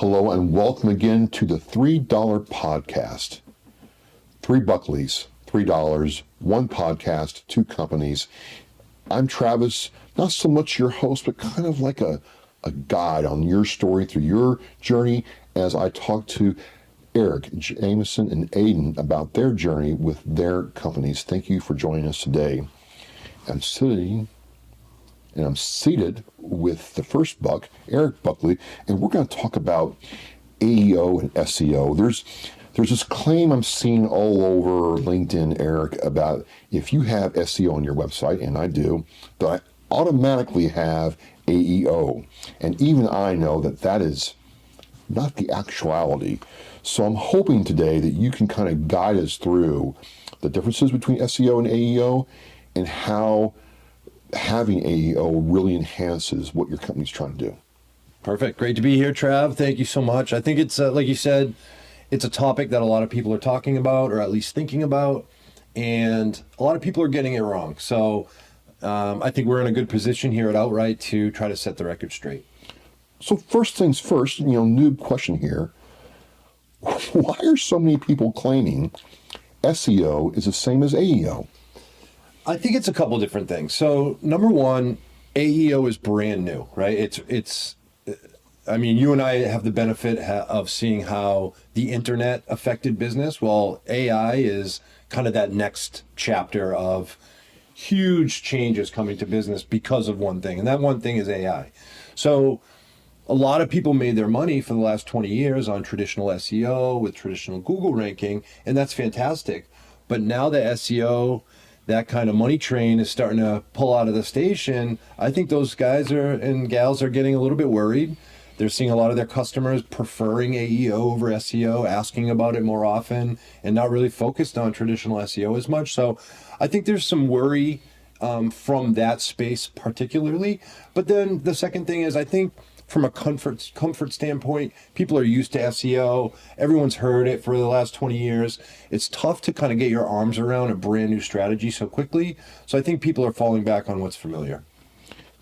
Hello and welcome again to the $3 podcast. Three Buckleys, $3, one podcast, two companies. I'm Travis, not so much your host, but kind of like a guide on your story through your journey as I talk to Eric, Jameson, and Aiden about their journey with their companies. Thank you for joining us today. I'm seated with the first buck, Eric Buckley, and we're going to talk about AEO and SEO. There's this claim I'm seeing all over LinkedIn, Eric, about if you have SEO on your website, and I do, that I automatically have AEO. And even I know that that is not the actuality. So I'm hoping today that you can kind of guide us through the differences between SEO and AEO and how having AEO really enhances what your company's trying to do. Perfect. Great to be here, Trav. Thank you so much. I think it's, like you said, it's a topic that a lot of people are talking about, or at least thinking about, and a lot of people are getting it wrong. So I think we're in a good position here at Outright to try to set the record straight. So first things first, noob question here. Why are so many people claiming SEO is the same as AEO? I think it's a couple different things. So number one, AEO is brand new, right? I mean, you and I have the benefit of seeing how the internet affected business. Well, AI is kind of that next chapter of huge changes coming to business because of one thing. And that one thing is AI. So a lot of people made their money for the last 20 years on traditional SEO with traditional Google ranking, and that's fantastic. But now the SEO, that kind of money train is starting to pull out of the station. I think those guys and gals are getting a little bit worried. They're seeing a lot of their customers preferring AEO over SEO, asking about it more often, and not really focused on traditional SEO as much. So I think there's some worry from that space particularly. But then the second thing is, I think from a comfort standpoint, people are used to SEO. Everyone's heard it for the last 20 years. It's tough to kind of get your arms around a brand new strategy so quickly. So I think people are falling back on what's familiar.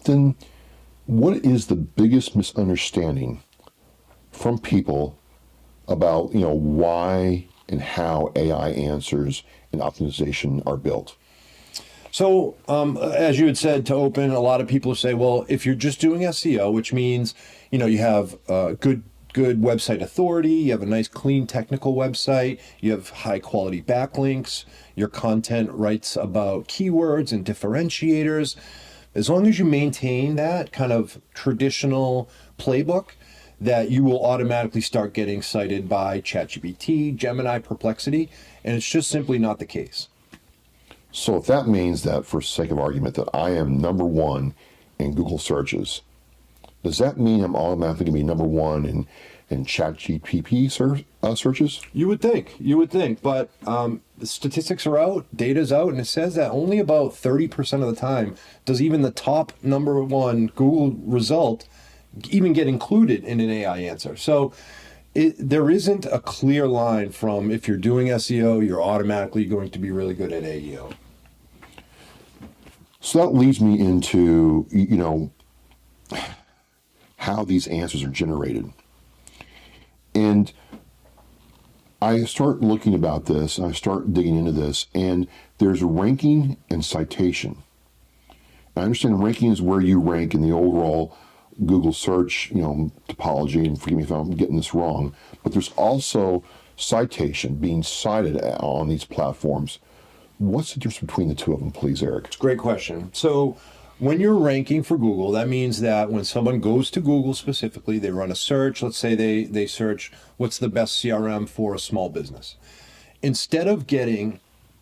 Then what is the biggest misunderstanding from people about, why and how AI answers and optimization are built? So, as you had said to open, a lot of people say, well, if you're just doing SEO, which means, you have good website authority, you have a nice, clean, technical website, you have high quality backlinks, your content writes about keywords and differentiators. As long as you maintain that kind of traditional playbook, that you will automatically start getting cited by ChatGPT, Gemini, Perplexity, and it's just simply not the case. So if that means that, for sake of argument, that I am number one in Google searches, does that mean I'm automatically going to be number one in ChatGPT searches? You would think, but the statistics are out, data's out, and it says that only about 30% of the time does even the top number one Google result even get included in an AI answer. So there isn't a clear line from if you're doing SEO, you're automatically going to be really good at AEO. So that leads me into, how these answers are generated. And I start looking about this, and I start digging into this, and there's ranking and citation. I understand ranking is where you rank in the overall Google search, topology, and forgive me if I'm getting this wrong, but there's also citation, being cited on these platforms. What's the difference between the two of them, please, Eric? It's a great question. So when you're ranking for Google, that means that when someone goes to Google specifically, they run a search, let's say they search what's the best CRM for a small business. Instead of getting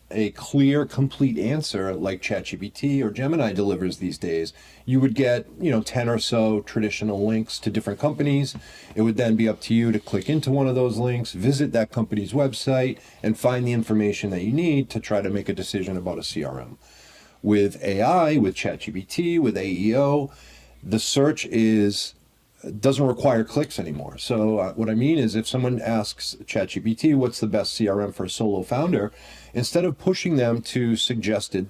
a clear, complete answer like ChatGPT or Gemini delivers these days, you would get, 10 or so traditional links to different companies. It would then be up to you to click into one of those links, visit that company's website, and find the information that you need to try to make a decision about a CRM. With AI, with ChatGPT, with AEO, the search doesn't require clicks anymore. So what I mean is, if someone asks ChatGPT, what's the best CRM for a solo founder, instead of pushing them to suggested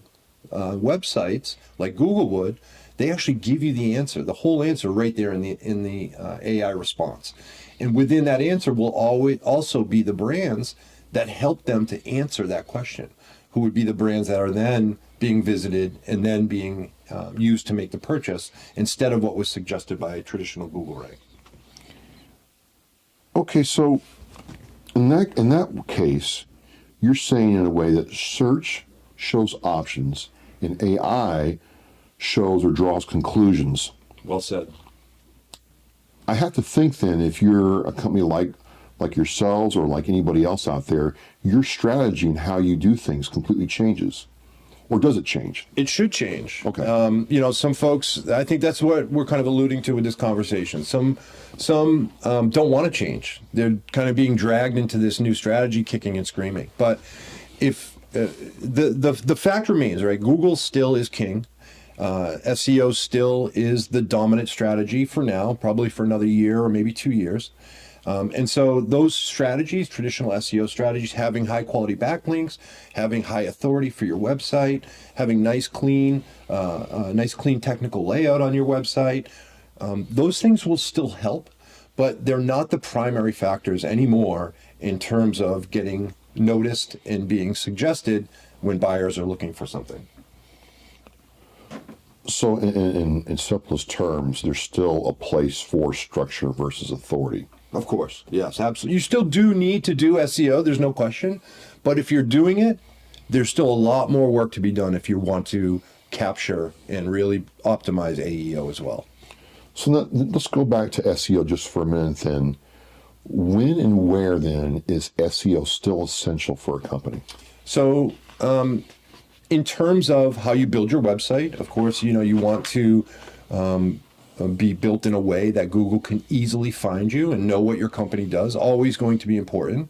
websites like Google would, they actually give you the answer, the whole answer right there in the AI response. And within that answer will always also be the brands that help them to answer that question, who would be the brands that are then being visited and then being used to make the purchase instead of what was suggested by traditional Google, right? Okay, so in that case, you're saying in a way that search shows options and AI shows or draws conclusions. Well said. I have to think then, if you're a company like yourselves or like anybody else out there, your strategy and how you do things completely changes. Or does it change? It should change. Okay. Some folks, I think that's what we're kind of alluding to with this conversation. Some don't want to change. They're kind of being dragged into this new strategy, kicking and screaming. But if the fact remains, right? Google still is king. SEO still is the dominant strategy for now, probably for another year or maybe 2 years. And so those strategies, traditional SEO strategies, having high quality backlinks, having high authority for your website, having nice clean technical layout on your website, those things will still help, but they're not the primary factors anymore in terms of getting noticed and being suggested when buyers are looking for something. So in simplest terms, there's still a place for structure versus authority. Of course. Yes, absolutely. You still do need to do SEO, there's no question. But if you're doing it, there's still a lot more work to be done if you want to capture and really optimize AEO as well. So let's go back to SEO just for a minute then. When and where then is SEO still essential for a company? So in terms of how you build your website, of course, you want to be built in a way that Google can easily find you and know what your company does. Always going to be important.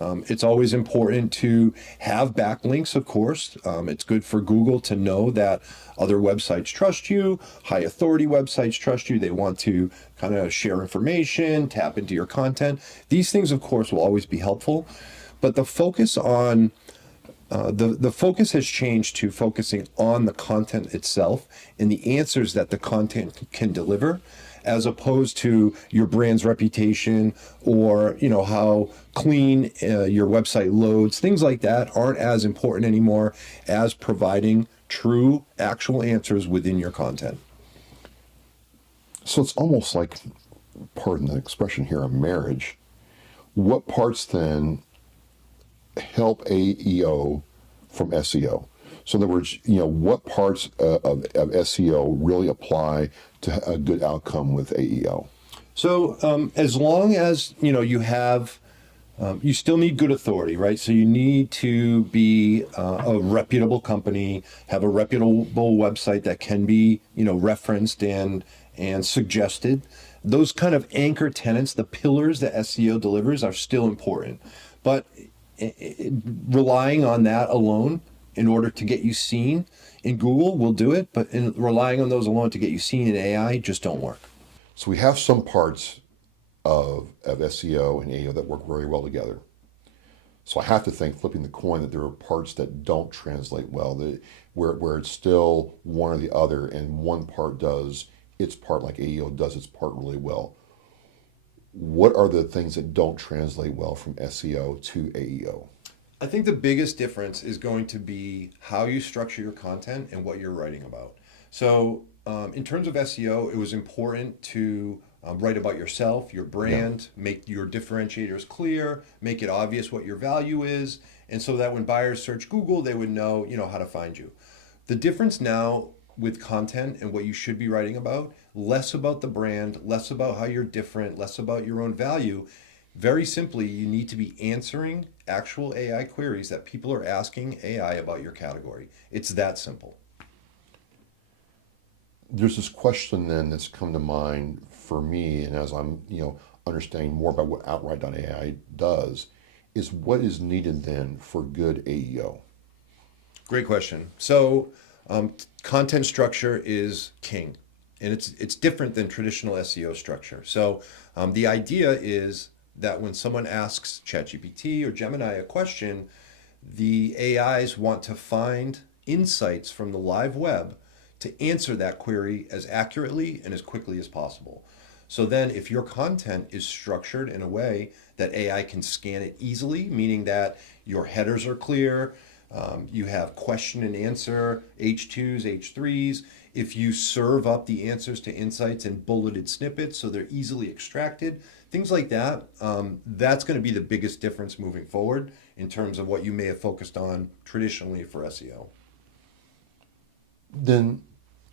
It's always important to have backlinks, of course. It's good for Google to know that other websites trust you, high authority websites trust you. They want to kind of share information, tap into your content. These things, of course, will always be helpful. But the focus on the focus has changed to focusing on the content itself and the answers that the content can deliver, as opposed to your brand's reputation or how clean your website loads. Things like that aren't as important anymore as providing true, actual answers within your content. So it's almost like, pardon the expression here, a marriage. What parts then help AEO from SEO? So in other words, what parts of SEO really apply to a good outcome with AEO? So as long as you have, you still need good authority, right? So you need to be a reputable company, have a reputable website that can be referenced and suggested. Those kind of anchor tenants, the pillars that SEO delivers, are still important, but relying on that alone in order to get you seen in Google will do it, but relying on those alone to get you seen in AI just don't work. So we have some parts of SEO and AEO that work very well together. So I have to think, flipping the coin, that there are parts that don't translate well, where it's still one or the other, and one part does its part like AEO does its part really well. What are the things that don't translate well from SEO to AEO? I think the biggest difference is going to be how you structure your content and what you're writing about. So in terms of SEO, it was important to write about yourself, your brand, make your differentiators clear, make it obvious what your value is, and so that when buyers search Google, they would know how to find you. The difference now with content and what you should be writing about, less about the brand, less about how you're different, less about your own value. Very simply, you need to be answering actual AI queries that people are asking AI about your category. It's that simple. There's this question then that's come to mind for me, and as I'm understanding more about what outwrite.ai does, is what is needed then for good AEO? Great question. So content structure is king, and it's different than traditional SEO structure. So the idea is that when someone asks ChatGPT or Gemini a question, the AIs want to find insights from the live web to answer that query as accurately and as quickly as possible. So then if your content is structured in a way that AI can scan it easily, meaning that your headers are clear, you have question and answer, H2s, H3s. If you serve up the answers to insights in bulleted snippets so they're easily extracted, things like that, that's going to be the biggest difference moving forward in terms of what you may have focused on traditionally for SEO. Then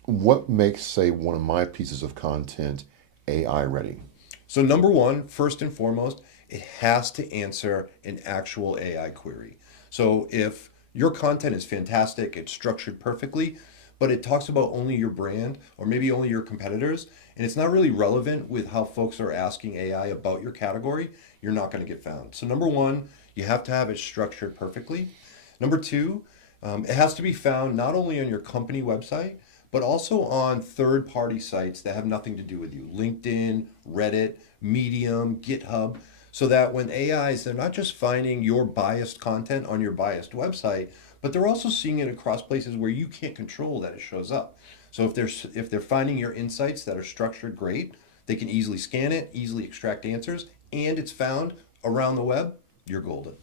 what makes, say, one of my pieces of content AI ready? So, number one, first and foremost, it has to answer an actual AI query. So, if your content is fantastic, it's structured perfectly, but it talks about only your brand or maybe only your competitors, and it's not really relevant with how folks are asking AI about your category, you're not going to get found. So, number one, you have to have it structured perfectly. Number two, it has to be found not only on your company website, but also on third party sites that have nothing to do with you: LinkedIn, Reddit, Medium, GitHub. So that when AIs, they're not just finding your biased content on your biased website, but they're also seeing it across places where you can't control that it shows up. So if they're finding your insights that are structured great, they can easily scan it, easily extract answers, and it's found around the web, you're golden.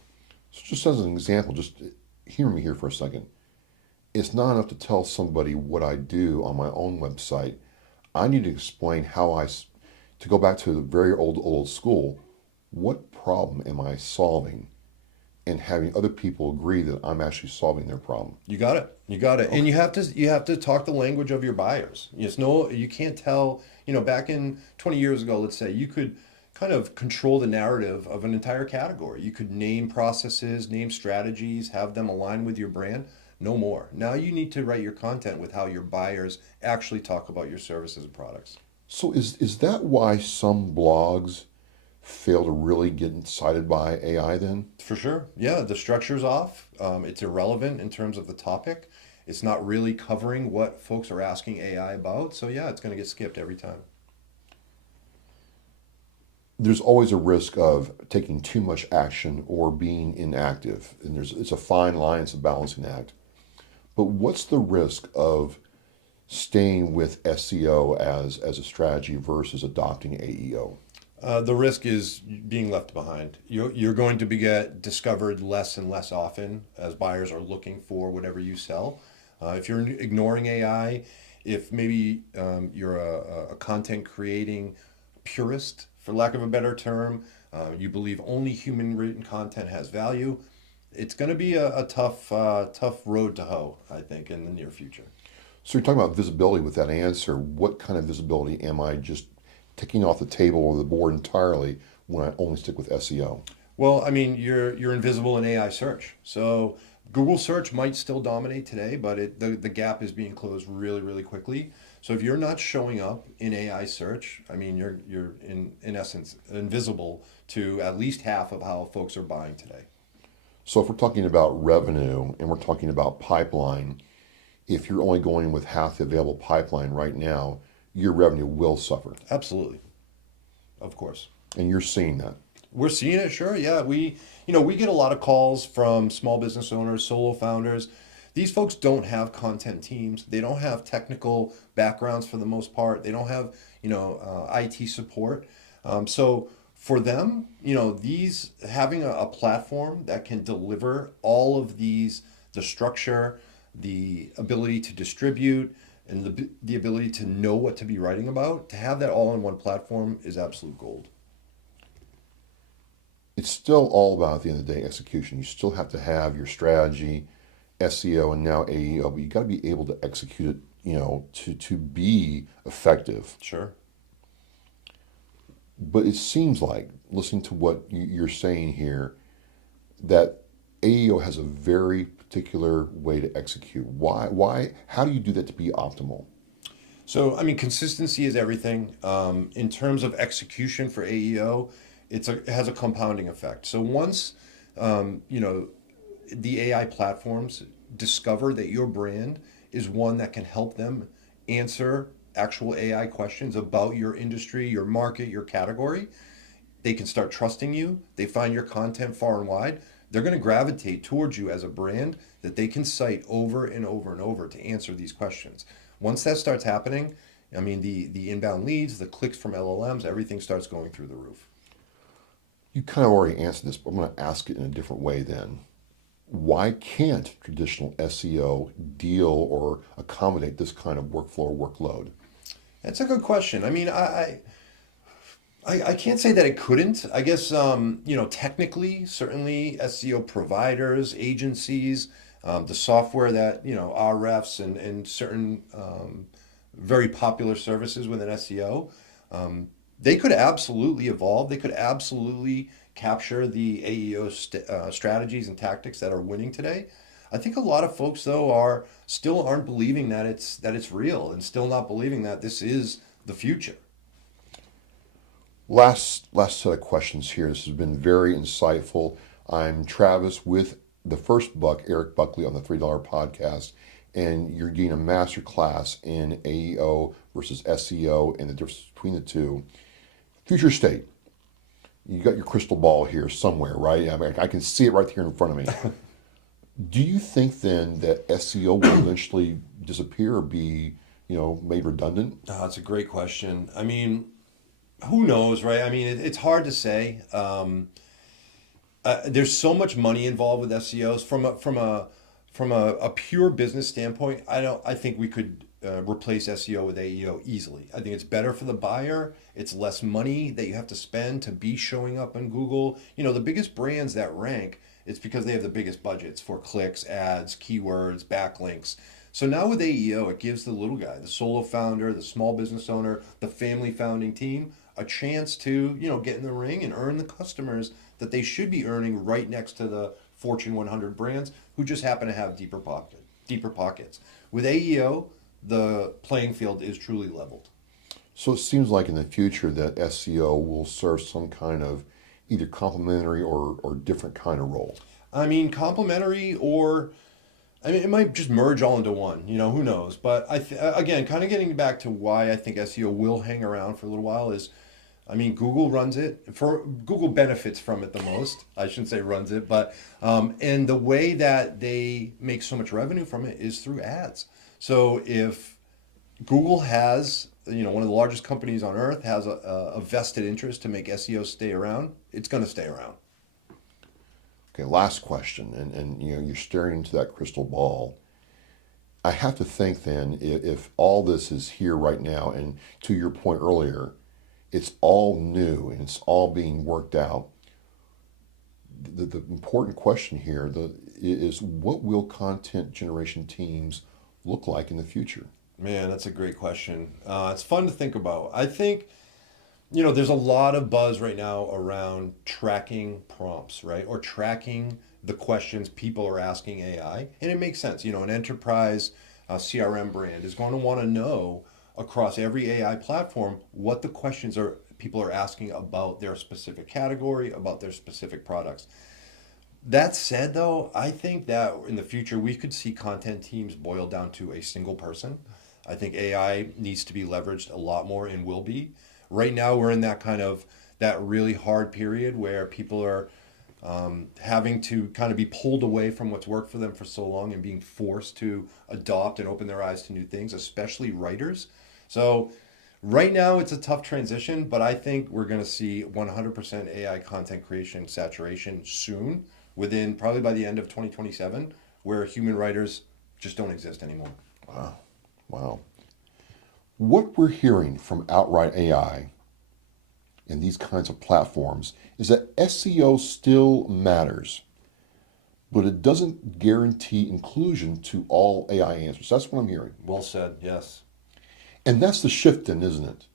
So, just as an example, just hear me here for a second. It's not enough to tell somebody what I do on my own website. I need to explain to go back to the very old school, what problem am I solving? And having other people agree that I'm actually solving their problem. You got it. You got it. Okay. And you have to talk the language of your buyers. You can't tell, back in 20 years ago, let's say, you could kind of control the narrative of an entire category. You could name processes, name strategies, have them align with your brand. No more. Now you need to write your content with how your buyers actually talk about your services and products. So is that why some blogs fail to really get cited by AI then? For sure. Yeah, the structure's off. It's irrelevant in terms of the topic. It's not really covering what folks are asking AI about. So yeah, it's going to get skipped every time. There's always a risk of taking too much action or being inactive. And it's a fine line, it's a balancing act. But what's the risk of staying with SEO as a strategy versus adopting AEO? The risk is being left behind. You're going to be get discovered less and less often as buyers are looking for whatever you sell. If you're ignoring AI, if maybe you're a content creating purist, for lack of a better term, you believe only human written content has value, it's going to be a tough road to hoe, I think, in the near future. So you're talking about visibility with that answer. What kind of visibility am I just taking off the table or the board entirely when I only stick with SEO? Well, I mean, you're invisible in AI search. So Google search might still dominate today, but the gap is being closed really, really quickly. So if you're not showing up in AI search, I mean, you're in essence invisible to at least half of how folks are buying today. So if we're talking about revenue and we're talking about pipeline, if you're only going with half the available pipeline right now, your revenue will suffer. Absolutely. Of course. And you're seeing that. We're seeing it, sure. Yeah, we get a lot of calls from small business owners, solo founders. These folks don't have content teams. They don't have technical backgrounds for the most part. They don't have, IT support. So for them, these having a platform that can deliver all of these, the structure, the ability to distribute, and the ability to know what to be writing about, to have that all in one platform is absolute gold. It's still all about, at the end of the day, execution. You still have to have your strategy, SEO, and now AEO, but you got to be able to execute it, to be effective. Sure. But it seems like, listening to what you're saying here, that AEO has a very particular way to execute. Why? How do you do that to be optimal? So, I mean, consistency is everything. In terms of execution for AEO, it has a compounding effect. So once, the AI platforms discover that your brand is one that can help them answer actual AI questions about your industry, your market, your category, they can start trusting you. They find your content far and wide. They're going to gravitate towards you as a brand that they can cite over and over and over to answer these questions. Once that starts happening, I mean, the inbound leads, the clicks from LLMs, everything starts going through the roof. You kind of already answered this, but I'm going to ask it in a different way then. Why can't traditional SEO deal or accommodate this kind of workflow or workload? That's a good question. I mean, I can't say that it couldn't. I guess, technically, certainly SEO providers, agencies, the software that, RFs and certain very popular services within SEO, they could absolutely evolve. They could absolutely capture the AEO strategies and tactics that are winning today. I think a lot of folks though are still aren't believing that it's real and still not believing that this is the future. Last set of questions here. This has been very insightful. I'm Travis with the first buck, Eric Buckley, on the $3 podcast, and you're getting a master class in AEO versus SEO and the difference between the two. Future state. You got your crystal ball here somewhere, right? I mean, I can see it right here in front of me. Do you think then that SEO will eventually disappear or be, made redundant? Oh, that's a great question. I mean, who knows, right? I mean, it's hard to say. There's so much money involved with SEOs from a pure business standpoint. I think we could replace SEO with AEO easily. I think it's better for the buyer. It's less money that you have to spend to be showing up on Google. The biggest brands that rank, it's because they have the biggest budgets for clicks, ads, keywords, backlinks. So now with AEO, it gives the little guy, the solo founder, the small business owner, the family founding team, a chance to, get in the ring and earn the customers that they should be earning right next to the Fortune 100 brands who just happen to have deeper pockets. With AEO, the playing field is truly leveled. So it seems like in the future that SEO will serve some kind of either complementary or different kind of role. I mean, complementary or it might just merge all into one. Who knows? But again, kind of getting back to why I think SEO will hang around for a little while is, I mean, Google runs it. Google benefits from it the most. I shouldn't say runs it, but and the way that they make so much revenue from it is through ads. So if Google has, one of the largest companies on earth has a vested interest to make SEO stay around, it's going to stay around. Okay, last question, and you're staring into that crystal ball. I have to think then, if all this is here right now, and to your point earlier, it's all new and it's all being worked out. The important question here is what will content generation teams look like in the future? Man, that's a great question. It's fun to think about. I think, there's a lot of buzz right now around tracking prompts, right? Or tracking the questions people are asking AI. And it makes sense. An enterprise CRM brand is going to want to know across every AI platform what the questions are people are asking about their specific category, about their specific products. That said, though, I think that in the future we could see content teams boil down to a single person. I think AI needs to be leveraged a lot more and will be. Right now, we're in that really hard period where people are having to kind of be pulled away from what's worked for them for so long and being forced to adopt and open their eyes to new things, especially writers. So right now, it's a tough transition, but I think we're going to see 100% AI content creation saturation soon, within probably by the end of 2027, where human writers just don't exist anymore. Wow. What we're hearing from Outright AI and these kinds of platforms is that SEO still matters, but it doesn't guarantee inclusion to all AI answers. That's what I'm hearing. Well said, yes. And that's the shift then, isn't it?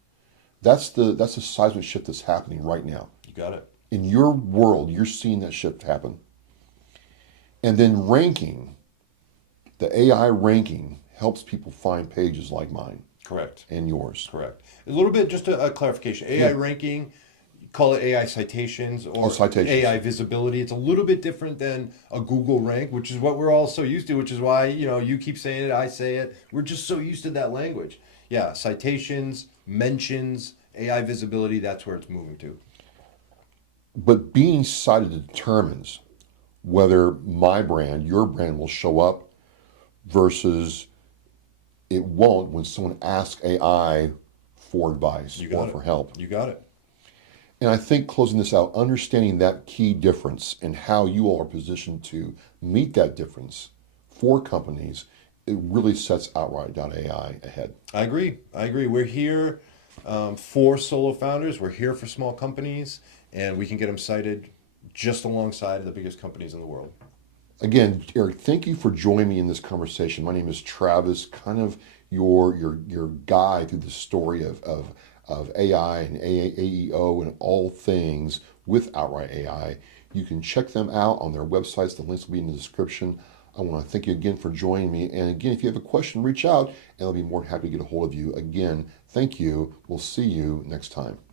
That's the seismic shift that's happening right now. You got it. In your world, you're seeing that shift happen. And then ranking, the AI ranking helps people find pages like mine. Correct. And yours. Correct. A little bit, just a clarification. AI ranking, call it AI citations or citations. AI visibility. It's a little bit different than a Google rank, which is what we're all so used to, which is why, you keep saying it, I say it. We're just so used to that language. Yeah, citations, mentions, AI visibility, that's where it's moving to. But being cited determines whether my brand, your brand will show up versus It won't when someone asks AI for advice You or got it. for help. You got it. And I think closing this out, understanding that key difference and how you all are positioned to meet that difference for companies, it really sets outright.ai ahead. I agree. I agree. We're here for solo founders. We're here for small companies, and we can get them cited just alongside the biggest companies in the world. Again, Eric, thank you for joining me in this conversation. My name is Travis, kind of your guide through the story of AI and AEO and all things with Outright AI. You can check them out on their websites. The links will be in the description. I want to thank you again for joining me. And again, if you have a question, reach out and I'll be more than happy to get a hold of you. Again, thank you. We'll see you next time.